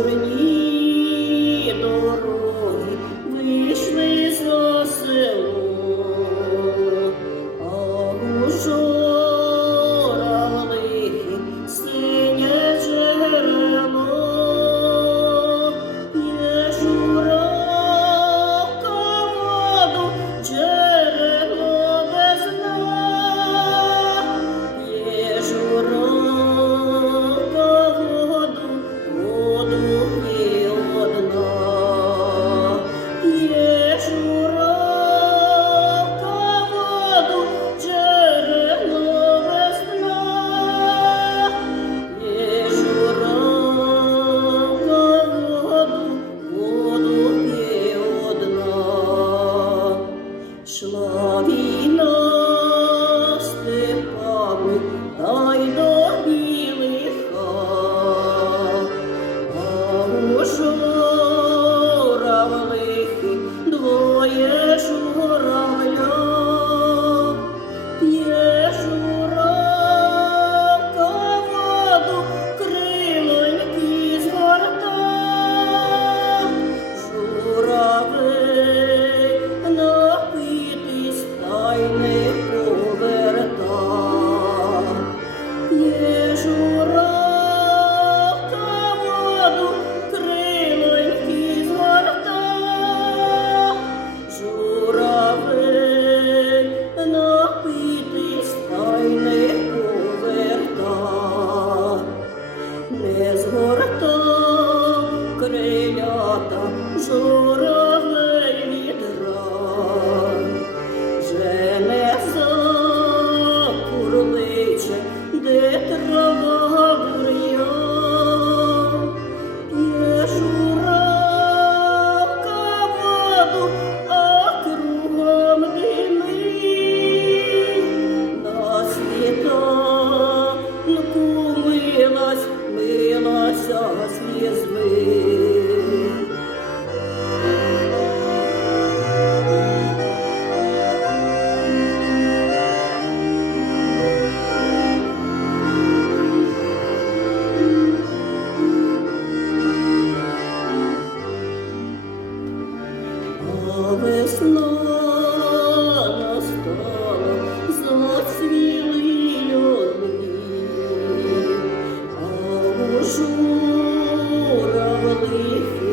Курні дороги вийшли за село, а у журавлихи синє джерело. П'є журавка воду, джерело без дна. П'є журавка воду, воду п'є одна. П'є журавка воду, джерело без дна. П'є журавка воду, воду п'є одна. Шла війна степами та й до білих хат, а у журавлихи двоє журавля. П'є журавка воду, крилоньки згорта. Журавель напитись та й не поверта. П'є журавка воду, крилоньки згорта. Журавель напитись та й не поверта. Не згорта крилята журавель від ран, жене закурличе, де трава бур'ян. П'є журавка воду, а кругом димить. На світанку милася слізьми. А весна настала, зацвіли льони, а у журавлихи